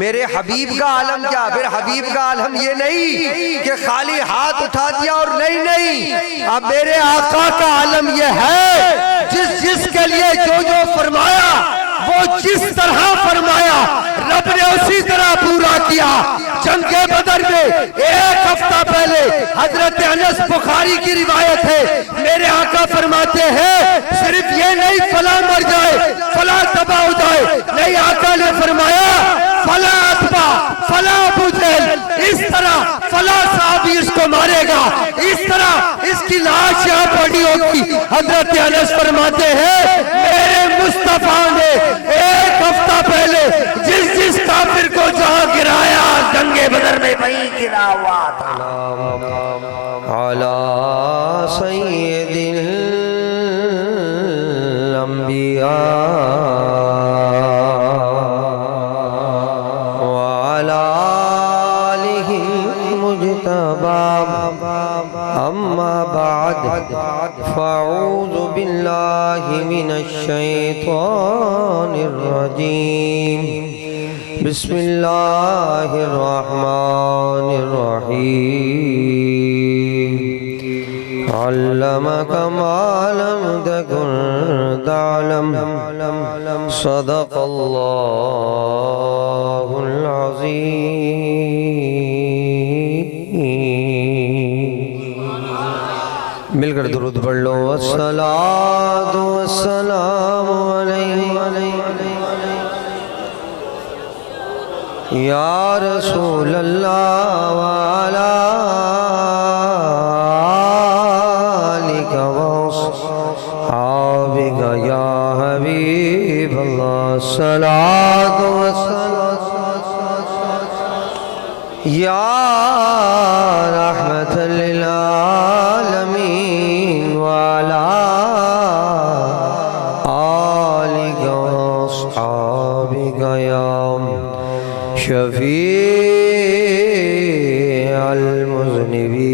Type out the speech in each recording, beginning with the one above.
میرے حبیب کا عالم کیا؟ پھر حبیب کا عالم یہ نہیں کہ خالی ہاتھ اٹھا دیا اور نہیں، اب میرے آقا کا عالم یہ ہے جس کے لیے جو فرمایا وہ جس طرح فرمایا رب نے اسی طرح پورا کیا۔ جنگ بدر میں ایک ہفتہ پہلے حضرت انس بخاری کی روایت ہے، میرے آقا فرماتے ہیں صرف یہ نہیں فلاں مر جائے فلاں تباہ ہو جائے، نہیں، آقا نے فرمایا فلاں اتبا فلاں ابو جہل اس طرح فلاں صحابی اس کو مارے گا، اس طرح اس کی لاش یہاں پڑی ہوگی۔ حضرت انس فرماتے ہیں میرے مصطفیٰ نے ایک ہفتہ پہلے جس کافر کو جہاں گرایا جنگ بدر میں وہیں گرا ہوا تھا۔ علی سید الانبیاء وعلی آلہ المجتبی، اما بعد فاعوذ باللہ من الشیطان الرجیم، بسم اللہ الرحمن الرحیم، علمک ما لم تکن تعلم، صدق اللہ العظیم۔ مل کر درود پڑھ لو، الصلاۃ والسلام علیہ یا رسول اللہ وعلا آلک وصحابک یا حبیب اللہ، الصلاۃ والسلام یا رحمت للعالمین وعلا آلک وصحابک یا شفیع المذنبین۔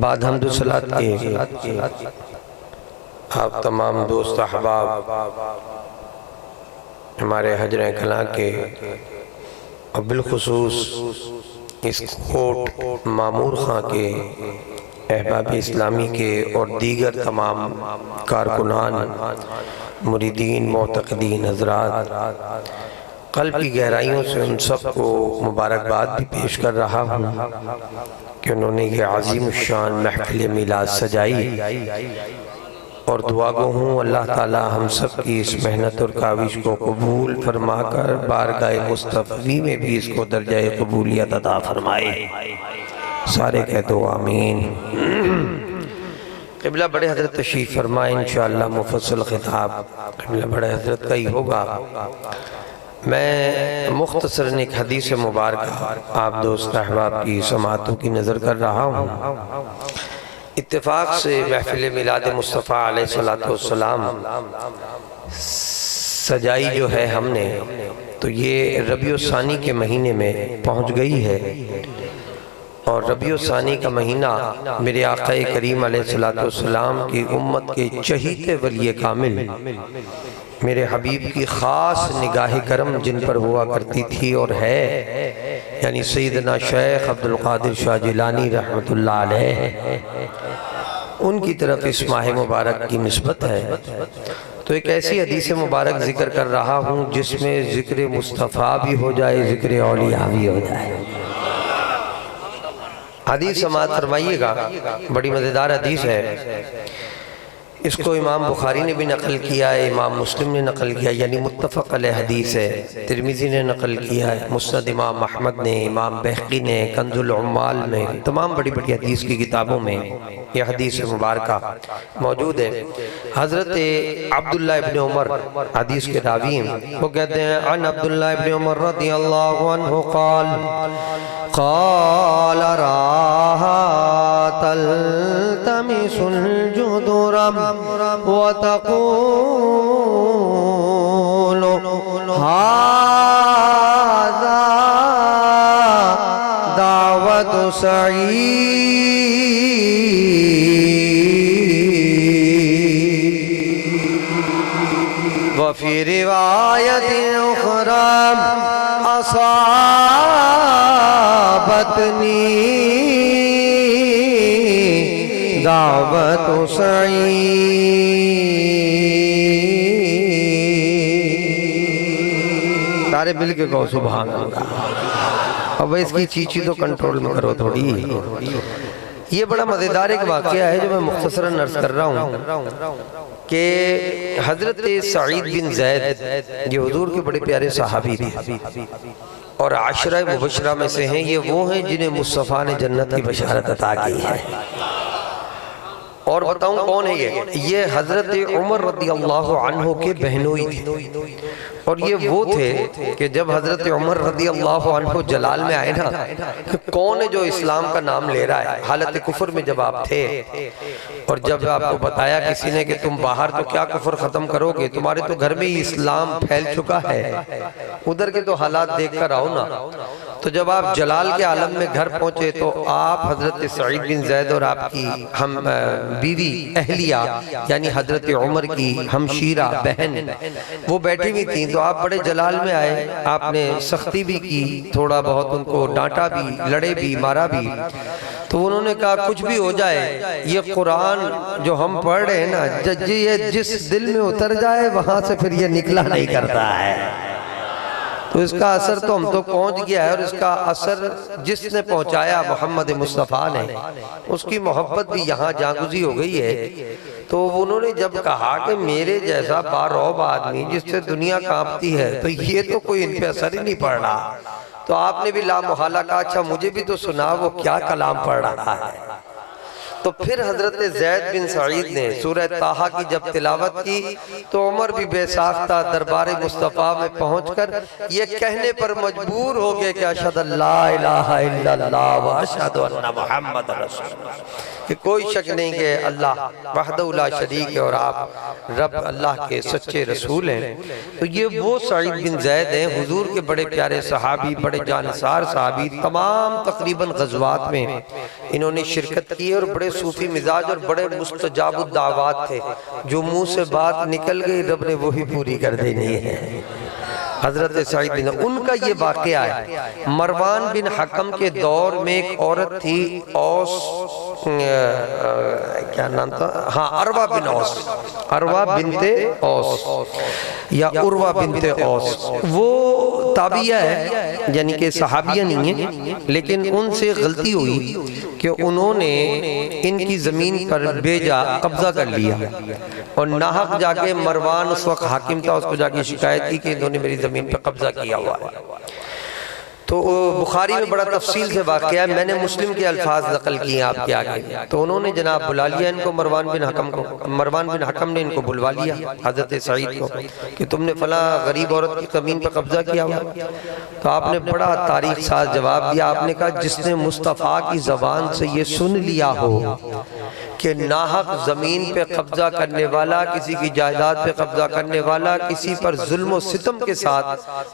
بعد حمد و صلاۃ کے آپ تمام دوست احباب ہمارے حجر کلاں کے اور بالخصوص اس کوٹ معمور خاں کے احباب اسلامی کے اور دیگر تمام کارکنان، مریدین، معتقدین حضرات، قلب کی گہرائیوں سے ان سب کو مبارکباد بھی پیش کر رہا ہوں کہ انہوں نے یہ عظیم الشان محفل میلاد سجائی، اور دعا گو ہوں اللہ تعالی ہم سب کی اس محنت اور کاوش کو قبول فرما کر بارگاہ مصطفی میں بھی اس کو درجہ قبولیت عطا فرمائے۔ سارے کہہ دو آمین۔ قبلہ بڑے حضرت تشریف فرمائے، انشاءاللہ مفصل خطاب قبلہ بڑے حضرت کا ہی ہوگا۔ میں مختصراً ایک حدیث مبارکہ آپ دوست احباب کی سماعتوں کی نظر کر رہا ہوں۔ اتفاق سے محفل میلاد مصطفیٰ علیہ السلام سجائی جو ہے ہم نے، تو یہ ربیع الثانی کے مہینے میں پہنچ گئی ہے، اور ربیع الثانی کا مہینہ میرے آقا کریم علیہ السلام کی امت کے چہیتے ولی کامل میرے حبیب کی خاص نگاہ کرم جن پر ہوا کرتی تھی اور ہے، یعنی سیدنا شیخ عبدالقادر شاہ جیلانی رحمت اللہ علیہ، ان کی طرف اس ماہ مبارک کی نسبت ہے۔ تو ایک ایسی حدیث مبارک ذکر کر رہا ہوں جس میں ذکر مصطفیٰ بھی ہو جائے، ذکر اولیاء بھی ہو جائے۔ حدیث سماعت فرمائیے گا، بڑی مزیدار حدیث ہے۔ اس کو امام بخاری نے بھی نقل کیا ہے، امام مسلم نے نقل کیا، یعنی متفق علیہ حدیث ہے۔ ترمذی نے نقل کیا ہے، مسند امام احمد نے، امام بہقی نے، کنز العمال میں، تمام بڑی بڑی حدیث کی کتابوں میں یہ حدیث مبارکہ موجود ہے۔ حضرت عبداللہ ابن عمر حدیث کے راوی ہیں، وہ کہتے ہیں عن عبداللہ ابن عمر رضی اللہ عنہ قال قال راہا تلتمس الجدر وتقول هذا دعوت سعید وفی روایت اخری اصابتنی دعوت سعید۔ سارے مل کے کہو سبحان اللہ۔ اب اس کی چیچی تو کنٹرول میں کرو تھوڑی۔ یہ بڑا مزیدار ایک واقعہ ہے جو میں مختصراً عرض کر رہا ہوں کہ حضرت سعید بن زید یہ حضور کے بڑے پیارے صحابی تھے اور عشرہ مبشرہ میں سے ہیں۔ یہ وہ ہیں جنہیں مصطفیٰ نے جنت کی بشارت عطا کی ہے۔ اور بتاؤں کون ہے یہ حضرت عمر رضی اللہ عنہ کے بہنوئی تھے، اور یہ وہ تھے کہ جب حضرت عمر رضی اللہ عنہ جلال میں آئے نا کہ کون ہے جو اسلام کا نام لے رہا ہے، حالت کفر میں جب آپ تھے اور جب آپ کو بتایا کسی نے کہ تم باہر تو کیا کفر ختم کرو گے، تمہارے تو گھر میں ہی اسلام پھیل چکا ہے، ادھر کے تو حالات دیکھ کر آؤ نا۔ تو جب آپ جلال کے عالم میں گھر پہنچے تو آپ حضرت سعید بن زید اور آپ کی ہم بیوی اہلیہ یعنی حضرت عمر کی ہمشیرہ بہن وہ بیٹھی بھی تھیں، تو آپ بڑے جلال میں آئے، آپ نے سختی بھی کی، تھوڑا بہت ان کو ڈانٹا بھی، لڑے بھی، مارا بھی۔ تو انہوں نے کہا کچھ بھی ہو جائے یہ قرآن جو ہم پڑھ رہے ہیں نا یہ جس دل میں اتر جائے وہاں سے پھر یہ نکلا نہیں کرتا ہے۔ تو اس کا اثر تو ہم تو پہنچ گیا ہے، اور اس کا اثر جس نے پہنچایا محمد مصطفیٰ نے، اس کی محبت بھی یہاں جاگزی ہو گئی ہے۔ تو انہوں نے جب کہا کہ میرے جیسا بارعب آدمی جس سے دنیا کانپتی ہے تو یہ تو کوئی ان پہ اثر ہی نہیں پڑ رہا، تو آپ نے بھی لامحالہ کہا اچھا مجھے بھی تو سنا وہ کیا کلام پڑھ رہا ہے۔ تو پھر حضرت زید بن سعید نے سورہ طٰہٰ کی جب تلاوت کی تو عمر بھی بے ساختہ دربار مصطفیٰ میں پہنچ کر یہ کہنے پر مجبور ہو گئے کہ اشہد اللہ الہ الا اللہ و اشہد ان محمد رسول اللہ، کہ کوئی شک نہیں کہ اللہ وحدہ لا شریک ہے اور آپ رب اللہ کے سچے رسول ہیں۔ تو یہ وہ سعید بن زید ہیں، حضور کے بڑے پیارے صحابی، بڑے جانسار صحابی، تمام تقریباً غزوات میں انہوں نے شرکت کی اور بڑے صوفی مزاج اور بڑے مستجاب الدعوات تھے، جو منہ سے بات نکل گئی رب نے وہی پوری کر دینی ہے۔ حضرت سعید بن ان کا یہ واقعہ ہے۔ مروان بن حکم کے دور میں ایک عورت تھی، اوس کیا نام تھا، ہاں عروہ بن اوس، عروہ بنت اوس یا عروہ بنت اوس، وہ تابعیہ ہے یعنی کہ صحابیہ نہیں ہے، لیکن ان سے غلطی ہوئی کہ انہوں نے ان کی زمین پر بیجا قبضہ کر لیا اور ناحق جا کے مروان اس وقت حاکم تھا، اس کو جا کے شکایت کی کہ انہوں نے میری زمین پر قبضہ کیا ہوا ہے۔ تو بخاری میں بڑا تفصیل سے واقعہ ہے، میں نے مسلم کے الفاظ نقل کیے آپ کے آگے۔ تو انہوں نے جناب بلا لیا ان کو، مروان بن حکم نے ان کو بلوا لیا حضرت سعید کو کہ تم نے فلاں غریب عورت کی زمین پر قبضہ کیا ہوا۔ تو آپ نے بڑا تاریخ ساز جواب دیا، آپ نے کہا جس نے مصطفیٰ کی زبان سے یہ سن لیا ہو کہ ناحق زمین پہ قبضہ کرنے والا، کسی کی جائیداد پہ قبضہ کرنے والا، کسی پر ظلم و ستم کے ساتھ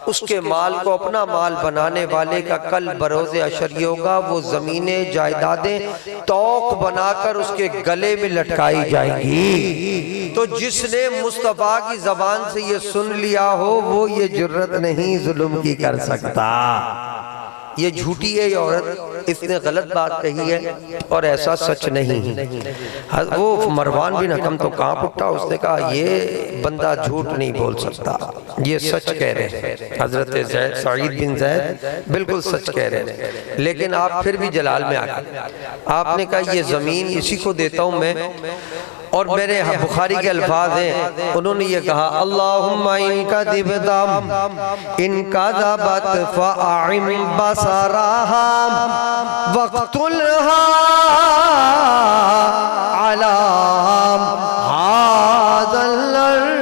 اس کے مال کو اپنا مال بنانے والے کا کل بروز حشر یہ ہوگا، وہ زمینیں جائیدادیں توق بنا کر اس کے گلے میں لٹکائی جائیں گی۔ تو جس نے مصطفیٰ کی زبان سے یہ سن لیا ہو وہ یہ جرت نہیں ظلم کی کر سکتا۔ یہ جھوٹی ہے یہ عورت، اس نے غلط بات کہی ہے اور ایسا سچ نہیں۔ وہ مروان بن حکم تو کانپ اٹھا، اس نے کہا یہ بندہ جھوٹ نہیں بول سکتا، یہ سچ کہہ رہے ہیں۔ حضرت سعید بن زید بالکل سچ کہہ رہے ہیں، لیکن آپ پھر بھی جلال میں آ گئے۔ آپ نے کہا یہ زمین اسی کو دیتا ہوں میں، اور میرے بخاری کے الفاظ ہیں، انہوں نے یہ کہا اللہم ان کذبتم ان کذبت فاعم بصرہا وقتلہا علی هذا الارض۔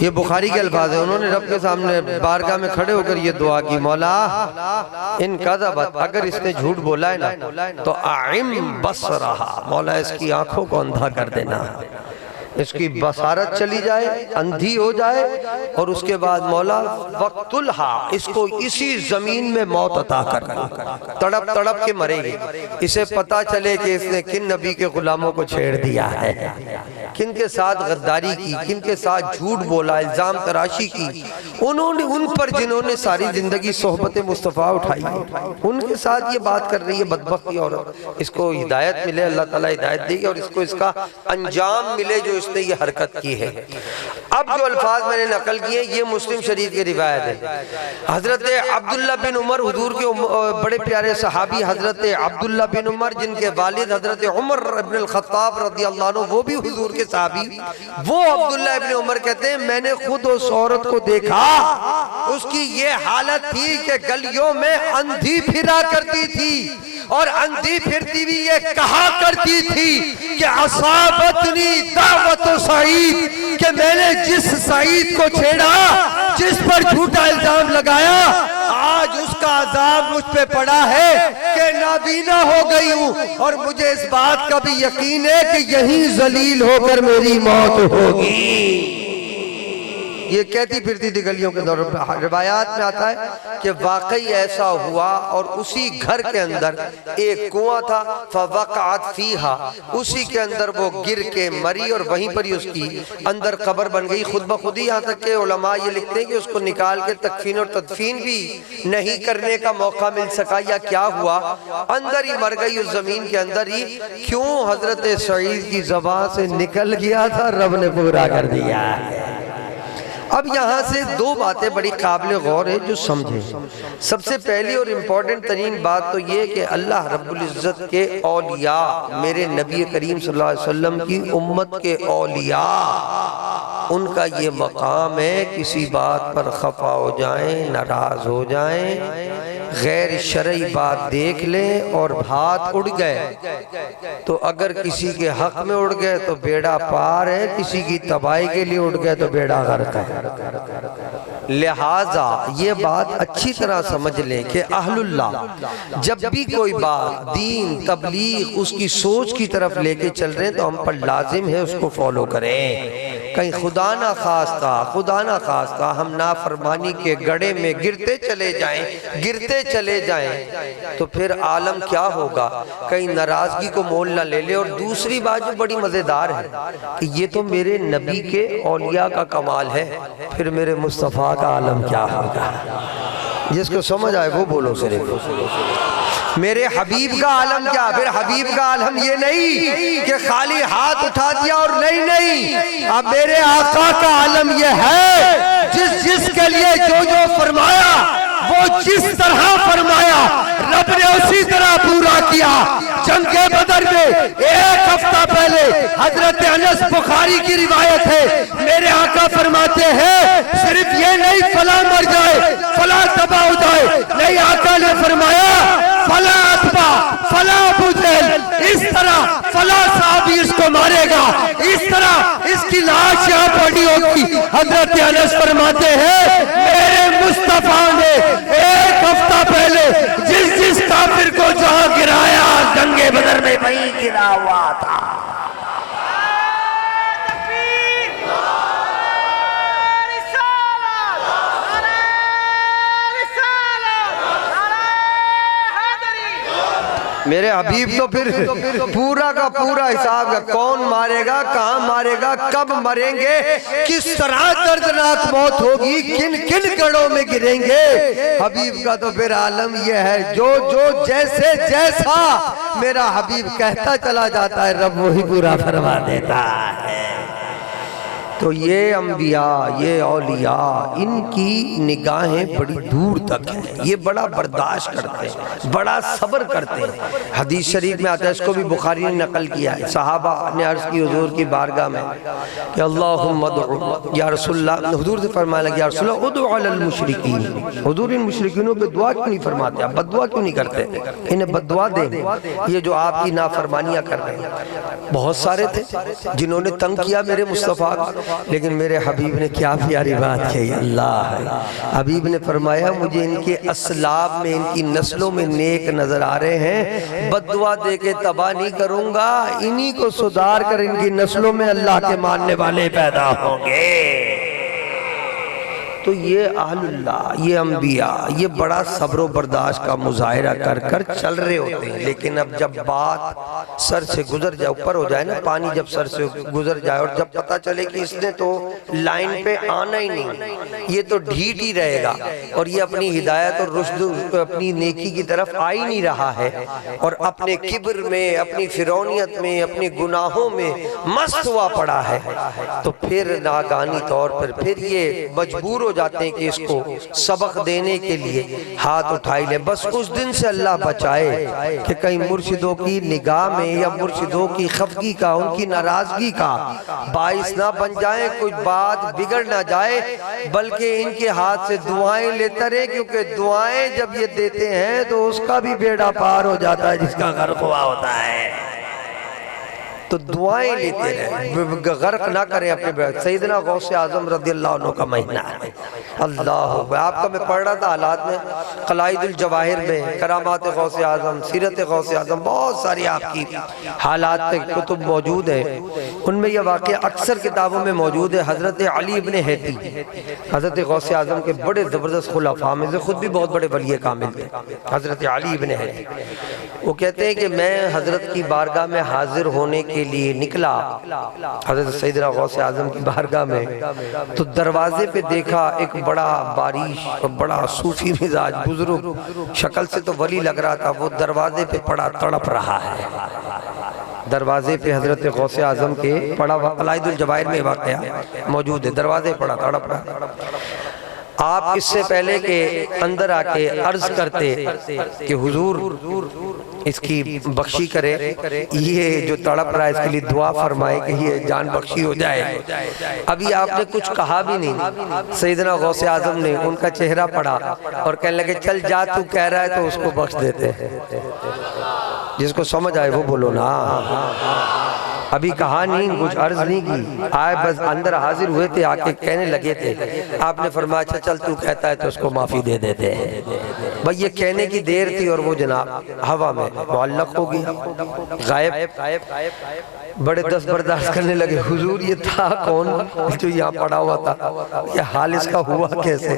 یہ بخاری کے الفاظ ہیں، انہوں نے رب کے سامنے بارگاہ میں کھڑے ہو کر یہ دعا کی، مولا ان کذبت اگر اس نے جھوٹ بولا ہے نا تو اعم بصرہا، مولا اس کی آنکھوں کو اندھا کر دینا۔ اس کی بصارت چلی جائے، اندھی ہو جائے، اور اس کے بعد مولا وقت الہا اس کو اسی زمین میں موت عطا کرنا، تڑپ تڑپ کے مرے گی۔ اسے پتا چلے کہ اس نے کن نبی کے غلاموں کو چھیڑ دیا ہے، کن کے ساتھ غداری کی، کن کے ساتھ جھوٹ بولا، الزام تراشی کی، ان پر جنہوں نے ساری زندگی صحبت مصطفیٰ اٹھائی، ان کے ساتھ یہ بات کر رہی ہے بدبخت کی عورت۔ اس کو ہدایت ملے، اللہ تعالیٰ ہدایت دے گی، اور اس کو اس کا انجام ملے جو اس نے یہ حرکت کی ہے۔ اب جو الفاظ میں نے نقل کیے یہ مسلم شریف کی روایت ہے۔ حضرت عبداللہ بن عمر، حضور کے بڑے پیارے صحابی حضرت عبداللہ بن عمر، جن کے والد حضرت عمر بن الخطاب رضی اللہ عنہ وہ بھی حضور کے صحابی، وہ عبداللہ بن عمر کہتے ہیں میں نے خود اس عورت کو دیکھا، اس کی یہ حالت تھی کہ گلیوں میں اندھی پھرا کرتی تھی، اور اندھی پھرتی بھی یہ کہا کرتی تھی کہ اصابتنی دعوت سعید، کہ میں نے جس سعید کو چھیڑا، جس پر جھوٹا الزام لگایا، آج اس کا عذاب مجھ پہ پڑا ہے کہ نابینا ہو گئی ہوں، اور مجھے اس بات کا بھی یقین ہے کہ یہیں ذلیل ہو کر میری موت ہوگی۔ یہ کہتی پھرتی تھی گلیوں کے دور پر۔ روایات میں آتا ہے کہ واقعی ایسا ہوا، اور اسی گھر کے اندر ایک کنواں تھا، فوقعت فیہا، اسی کے اندر وہ گر کے مری، اور وہیں پر ہی اس کی اندر قبر بن گئی خود بخود ہی۔ یہاں تک کہ علماء یہ لکھتے ہیں کہ اس کو نکال کے تکفین اور تدفین بھی نہیں کرنے کا موقع مل سکا، یا کیا ہوا، اندر ہی مر گئی اس زمین کے اندر ہی۔ کیوں؟ حضرت سعید کی زبان سے نکل گیا تھا، رب نے پورا کر دیا ہے۔ اب یہاں سے دو باتیں بڑی قابل غور ہے جو سمجھیں۔ سب سے پہلی اور امپورٹنٹ ترین بات تو یہ کہ اللہ رب العزت کے اولیاء، میرے نبی کریم صلی اللہ علیہ وسلم کی امت کے اولیاء، ان کا یہ مقام ہے کسی بات پر خفا ہو جائیں، ناراض ہو جائیں، غیر شرعی بات دیکھ لیں اور ہاتھ اڑ گئے تو اگر کسی کے حق میں اڑ گئے تو بیڑا پار ہے، کسی کی تباہی کے لیے اڑ گئے تو بیڑا غرق ہے۔ لہٰذا یہ بات اچھی طرح سمجھ لیں کہ اہل اللہ جب بھی کوئی بات دین، تبلیغ، اس کی سوچ کی طرف لے کے چل رہے ہیں تو ہم پر لازم ہے اس کو فالو کریں۔ کہیں خدا نہ خواستہ ہم نافرمانی کے گڑھے میں گرتے چلے جائیں تو پھر عالم کیا ہوگا، کہیں ناراضگی کو مول نہ لے لے۔ اور دوسری بات جو بڑی مزیدار ہے کہ یہ تو میرے نبی کے اولیاء کا کمال ہے، پھر میرے مصطفیٰ کا عالم کیا ہوگا؟ جس کو سمجھ آئے وہ بولو صرف۔ میرے حبیب کا عالم کیا؟ پھر حبیب کا عالم یہ نہیں کہ خالی ہاتھ اٹھا دیا اور نہیں، اب میرے آقا کا عالم یہ ہے جس کے لیے جو فرمایا وہ جس طرح فرمایا رب نے اسی طرح پورا کیا۔ جنگ بدر میں ایک ہفتہ پہلے حضرت انس بخاری کی روایت ہے، میرے آقا فرماتے ہیں صرف یہ نہیں فلاں مر جائے، فلاں تباہ ہو جائے، نہیں، آقا نے فرمایا فلاں اتبا، فلاں ابو جہل، اس طرح فلاں صحابی اس کو مارے گا، اس طرح اس کی لاش یہاں پڑی ہوگی۔ حضرت انس فرماتے ہیں میرے مصطفیٰ نے ایک ہفتہ پہلے جس کافر کو جہاں گرایا جنگ بدر میں وہیں گرا ہوا تھا۔ میرے حبیب تو پھر پورا کا پورا حساب ہے، کون مارے گا، کہاں مارے گا، کب مریں گے، کس طرح دردناک موت ہوگی، کن کن گڑھوں میں گریں گے۔ حبیب کا تو پھر عالم یہ ہے جو جیسا میرا حبیب کہتا چلا جاتا ہے رب وہی پورا فرما دیتا ہے۔ تو یہ انبیاء، یہ اولیاء، ان کی نگاہیں بڑی دور تک ہیں، یہ بڑا برداشت کرتے ہیں، بڑا صبر کرتے ہیں۔ حدیث شریف میں آتا ہے، اس کو بھی بخاری نے نقل کیا ہے، صحابہ نے عرض کی حضور کی بارگاہ میں کہ اللہم ادعو یا رسول اللہ، حضور سے فرمایا لگا یا رسول اللہ ادعو علی المشرکین، حضور ان مشرکینوں پہ دعا کیوں نہیں فرماتے، آپ بد دعا کیوں نہیں کرتے، انہیں بد دعا دیں، یہ جو آپ کی نافرمانیاں کر رہے ہیں۔ بہت سارے تھے جنہوں نے تنگ کیا میرے مصطفیٰ، لیکن میرے حبیب نے کیا پیاری بات کہی، اللہ حبیب نے فرمایا مجھے ان کے اسلاف میں، ان کی نسلوں میں نیک نظر آ رہے ہیں، بد دعا دے کے تباہ نہیں کروں گا، انہی کو سدھار کر ان کی نسلوں میں اللہ کے ماننے والے پیدا ہوں گے۔ تو یہ اہل اللہ، یہ انبیاء، یہ بڑا صبر و برداشت کا مظاہرہ کر کر چل رہے ہوتے ہیں، لیکن اب جب بات سر سے گزر جائے، اوپر ہو جائے نا پانی، جب سر سے گزر جائے اور جب پتہ چلے کہ اس نے تو لائن پہ آنا ہی نہیں، یہ تو ڈھیٹ ہی رہے گا اور یہ اپنی ہدایت اور رشد، اپنی نیکی کی طرف آ ہی نہیں رہا ہے، اور اپنے کبر میں، اپنی فرعونیت میں، اپنے گناہوں میں مست ہوا پڑا ہے، تو پھر ناگہانی طور پر پھر یہ مجبور ہو جاتے ہیں کہ اس کو سبق دینے کے لیے ہاتھ اٹھائی لے۔ بس اس دن سے اللہ بچائے کہ کہیں مرشدوں کی نگاہ میں یا مرشدوں کی خفگی کا، ان کی ناراضگی کا باعث نہ بن جائیں، کوئی بات بگڑ نہ جائے، بلکہ ان کے ہاتھ سے دعائیں لیتا رہے، کیونکہ دعائیں جب یہ دیتے ہیں تو اس کا بھی بیڑا پار ہو جاتا ہے جس کا غرق ہوا ہوتا ہے۔ تو دعائیں لیتے رہے، غرق نہ کریں اپنے بیڑا۔ سیدنا غوث اعظم رضی اللہ عنہ کا مہینہ ہے، اللہ آپ کا میں پڑھ رہا تھا حالات میں، قلائد الجواہر میں کرامات غوث اعظم، سیرت غوث اعظم، بہت ساری آپ کی حالات پہ کتب موجود ہیں، ان میں یہ واقعہ اکثر کتابوں میں موجود ہے۔ حضرت علی ابن حیتی، حضرت غوث اعظم کے بڑے زبردست خلفاء میں سے، خود بھی بہت بڑے ولی کامل تھے حضرت علی ابن حیتی۔ وہ کہتے ہیں کہ میں حضرت کی بارگاہ میں حاضر ہونے کے لیے نکلا، حضرت سیدنا غوث اعظم کی بارگاہ میں، تو دروازے پہ دیکھا ایک بڑا باریش اور بڑا صوفی مزاج بزرگ، شکل سے تو ولی لگ رہا تھا، وہ دروازے پہ پڑا تڑپ رہا ہے۔ دروازے پہ حضرت غوث اعظم کے پڑا، قلائد الجواہر میں واقعہ موجود ہے، دروازے پڑا تڑپ رہا۔ آپ اس سے پہلے کہ اندر آ کے عرض کرتے کہ حضور اس کی بخشی کرے، یہ جو تڑپ رہا ہے اس کے لیے دعا فرمائے کہ یہ جان بخشی ہو جائے، ابھی آپ نے کچھ کہا بھی نہیں، سیدنا غوث اعظم نے ان کا چہرہ پڑا اور کہنے لگے چل جا، تو کہہ رہا ہے تو اس کو بخش دیتے ہیں۔ جس کو سمجھ آئے وہ بولو نا، ابھی کہا نہیں، کچھ عرض نہیں کی، آئے بس اندر حاضر ہوئے تھے، آ کے کہنے لگے تھے، آپ نے فرمایا اچھا چل تو کہتا ہے تو اس کو معافی دے دیتے ہیں۔ بھئی یہ کہنے کی دیر تھی اور وہ جناب ہوا میں معلق ہو گیا، غائب۔ بڑے دست برداشت کرنے لگے، حضور یہ تھا کون جو یہاں پڑا ہوا تھا، یہ حال اس کا ہوا کیسے؟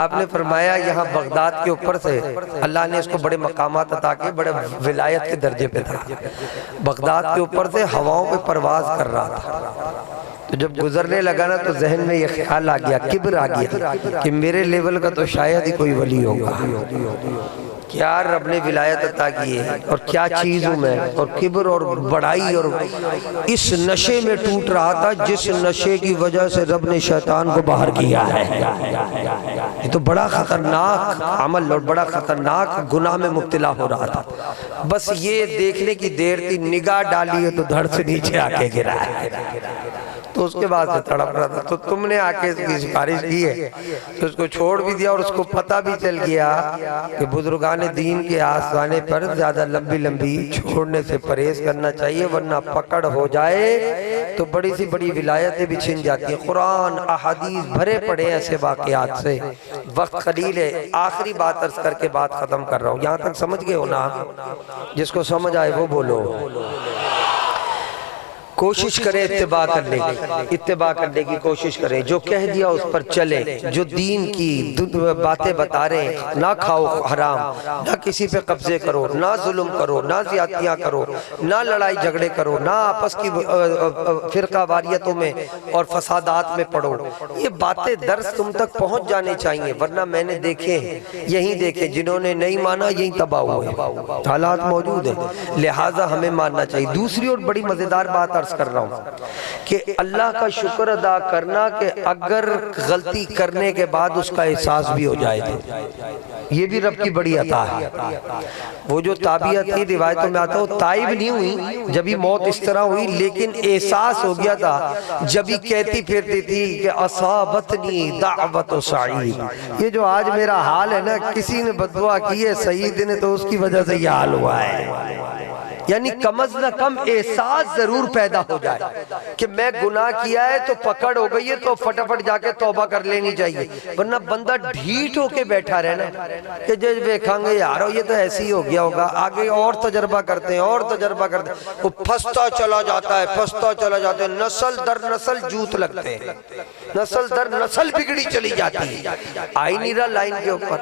آپ نے فرمایا یہاں بغداد کے اوپر سے اللہ نے اس کو بڑے مقامات عطا کیے، بڑے ولایت کے درجے پہ تھا، بغداد کے اوپر سے ہواؤں پہ پرواز کر رہا تھا، تو جب گزرنے لگا نا تو ذہن میں یہ خیال آ گیا، کبر آ گیا کہ میرے لیول کا تو شاید ہی کوئی ولی ہوگا، کیا رب نے ولایت عطا کی ہے اور کیا چیز ہوں میں، اور کبر اور بڑائی، اور اس نشے میں ٹوٹ رہا تھا جس نشے کی وجہ سے رب نے شیطان کو باہر کیا ہے۔ یہ تو بڑا خطرناک عمل اور بڑا خطرناک گناہ میں مبتلا ہو رہا تھا، بس یہ دیکھنے کی دیر تھی، نگاہ ڈالی ہے تو دھڑ سے نیچے آ کے گرا ہے، تو اس کے بعد سے تڑپ رہا تھا، تو تم نے آکے اس کی سفارش کی ہے، تو اس کو چھوڑ بھی دیا، اور اس کو پتہ بھی چل گیا کہ بزرگان دین کے آستانے پر زیادہ لمبی چھوڑنے سے پرہیز کرنا چاہیے، ورنہ پکڑ ہو جائے تو بڑی سی بڑی ولایتیں بھی چھن جاتی ہیں۔ قرآن احادیث بھرے پڑے ایسے واقعات سے، وقت قلیل ہے، آخری بات عرض کر کے بات ختم کر رہا ہوں، یہاں تک سمجھ گئے ہو نا؟ جس کو سمجھ آئے وہ بولو۔ کوشش کریں اتباع کرنے کی کوشش کریں، جو کہہ دیا اس پر چلے، جو دین کی باتیں بتا رہے ہیں، نہ کھاؤ حرام، نہ کسی پہ قبضے کرو، نہ ظلم کرو، نہ زیادتیاں کرو، نہ لڑائی جھگڑے کرو، نہ آپس کی فرقہ واریتوں میں اور فسادات میں پڑو، یہ باتیں درس تم تک پہنچ جانے چاہیے، ورنہ میں نے دیکھے ہیں، یہی دیکھے جنہوں نے نہیں مانا یہی تباہ ہوئے، حالات موجود ہیں، لہٰذا ہمیں ماننا چاہیے۔ دوسری اور بڑی مزیدار بات عرض کر رہا ہوں کہ اللہ کا شکر ادا کرنا کہ اگر غلطی کرنے کے بعد اس کا احساس بھی ہو جائے تو یہ بھی رب کی بڑی عطا ہے۔ وہ جو تابعہ تھی روایتوں میں آتا ہو، تائب نہیں ہوئی جبھی موت اس طرح ہوئی، لیکن احساس ہو گیا تھا جبھی کہتی پھرتی تھی کہ اصابتنی دعوت سعید، یہ جو آج میرا حال ہے نا، کسی نے بددعا کی ہے سعید نے تو اس کی وجہ سے یہ حال ہوا ہے۔ یعنی کم از کم احساس ضرور پیدا ہو جائے کہ میں گناہ کیا ہے تو پکڑ ہو گئی ہے تو فٹافٹ جا کے توبہ کر لینی چاہیے، ورنہ بندہ ڈھیٹ ہو کے بیٹھا رہنا کہ جو دیکھیں گے یارو یہ تو ایسے ہی ہو گیا ہوگا، آگے اور تجربہ کرتے ہیں اور تجربہ کرتے ہیں، وہ پھنستا چلا جاتا ہے، پھنستا چلا جاتا ہے، نسل در نسل جوت لگتے ہیں، نسل در نسل بگڑی چلی جاتی ہے، آئی نہیں رہا لائن کے اوپر۔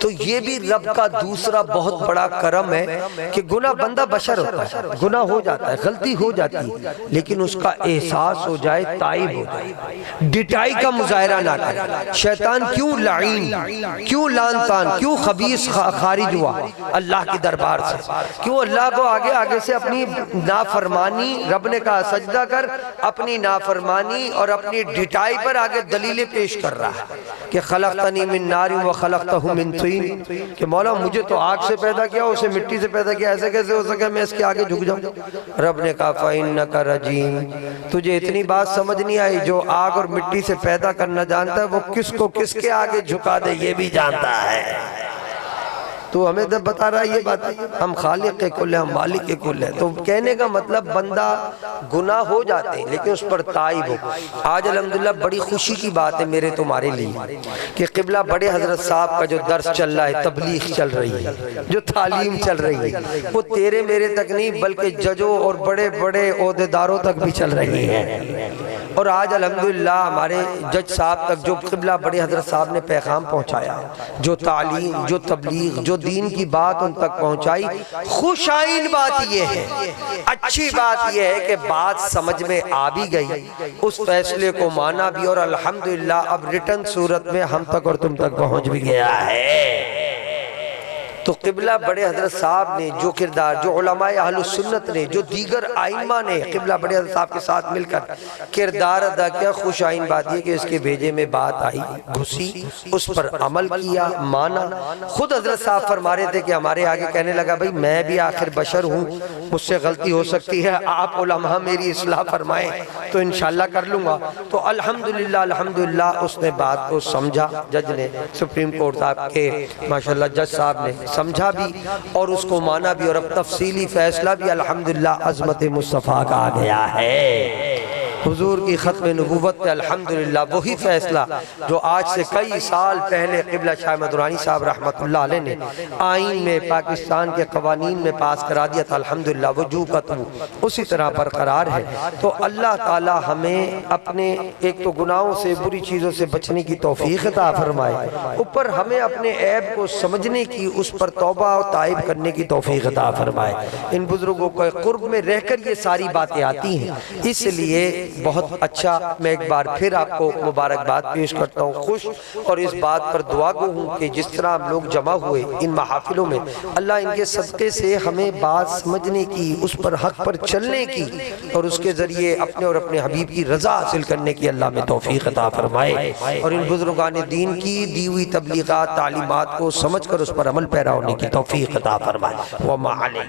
تو یہ بھی رب کا دوسرا بہت بڑا کرم ہے کہ گناہ بندہ بشر ہوتا ہے، گناہ ہو جاتا ہے، غلطی ہو جاتی ہے، لیکن اس کا احساس ہو جائے، تائب ہو جائے، ڈٹائی کا مظاہرہ نہ کرے۔ شیطان کیوں لعین، کیوں لعنتان، کیوں خبیث خارج ہوا اللہ کی دربار سے، کیوں اللہ کو آگے آگے سے اپنی نافرمانی، رب نے کہا سجدہ کر، اپنی نافرمانی اور اپنی ڈٹائی پر آگے دلیلیں پیش کر رہا ہے کہ خلقتنی من نار و خلقتہ من طین، کہ مولا مجھے تو آگ سے پیدا کیا، اسے مٹی سے پیدا کیا، ایسے کیسے ہو سکے میں اس کے آگے جھک جاؤں؟ رب نے کہا فَإِنَّكَ رَجِيمٌ، تجھے اتنی بات سمجھ نہیں آئی، جو آگ اور مٹی سے پیدا کرنا جانتا ہے وہ کس کو کس کے آگے جھکا دے یہ بھی جانتا ہے۔ تو ہمیں جب بتا رہا ہے یہ بات، ہم خالق کے کل ہیں، ہم مالک کے کل ہیں۔ تو کہنے کا مطلب بندہ گناہ ہو جاتے ہیں لیکن اس پر تائب ہو۔ آج الحمدللہ بڑی خوشی کی بات ہے میرے تمہارے لیے کہ قبلہ بڑے حضرت صاحب کا جو درس چل رہا ہے، تبلیغ چل رہی ہے، جو تعلیم چل رہی ہے، وہ تیرے میرے تک نہیں بلکہ ججوں اور بڑے بڑے عہدیداروں تک بھی چل رہی ہے۔ اور آج الحمدللہ ہمارے جج صاحب تک جو قبلہ بڑے حضرت صاحب نے پیغام پہنچایا، جو تعلیم، جو تبلیغ، جو دین کی بات ان تک پہنچائی، خوش آئین بات یہ ہے، اچھی بات یہ ہے کہ بات سمجھ میں آ بھی گئی، اس فیصلے کو مانا بھی، اور الحمدللہ اب ریٹن صورت میں ہم تک اور تم تک پہنچ بھی گیا ہے۔ تو قبلہ بڑے حضرت صاحب نے جو کردار، جو علماء اہل سنت نے، جو دیگر آئمہ نے قبلہ بڑے حضرت صاحب کے ساتھ مل کر کردار ادا کیا، خوش آئین بات یہ کہ اس کے بھیجے میں بات آئی، گھسی، اس پر عمل کیا، مانا۔ خود حضرت صاحب فرما رہے تھے کہ ہمارے آگے کہنے لگا بھئی میں بھی آخر بشر ہوں، مجھ سے غلطی ہو سکتی ہے، آپ علماء میری اصلاح فرمائیں تو انشاءاللہ کر لوں گا۔ تو الحمدللہ اس نے بات کو سمجھا، جج نے، سپریم کورٹ صاحب کے ماشاءاللہ جج صاحب نے سمجھا بھی اور اس کو مانا بھی، اور اب تفصیلی فیصلہ بھی الحمدللہ عظمت مصطفیٰ کا آ گیا ہے۔ حضور کی ختم نبوت پہ الحمدللہ وہی فیصلہ جو آج سے کئی سال پہلے قبلہ شاہ مدرانی صاحب رحمت اللہ علیہ نے آئین میں پاکستان کے قوانین میں پاس کرا دیا تھا، الحمدللہ وہ جو قطو اسی طرح برقرار ہے۔ تو اللہ تعالی ہمیں اپنے ایک تو گناہوں سے، بری چیزوں سے بچنے کی توفیق عطا فرمائے، اوپر ہمیں اپنے عیب کو سمجھنے کی، اس پر توبہ و تائب کرنے کی توفیق عطا فرمائے۔ ان بزرگوں کے قرب میں رہ کر یہ ساری باتیں آتی ہیں، اس لیے بہت اچھا میں ایک بار پھر آپ کو مبارکباد پیش کرتا ہوں، خوش اور اس بات پر دعا گو ہوں کہ جس طرح ہم لوگ جمع ہوئے ان محافلوں میں، اللہ ان کے صدقے سے ہمیں بات سمجھنے کی، اس پر حق پر چلنے کی، اور اس کے ذریعے اپنے اور اپنے حبیب کی رضا حاصل کرنے کی اللہ میں توفیق عطا فرمائے، اور ان بزرگان دین کی دی ہوئی تبلیغات، تعلیمات کو سمجھ کر اس پر عمل پیرا ہونے کی توفیق عطا فرمائے۔ وما علیہ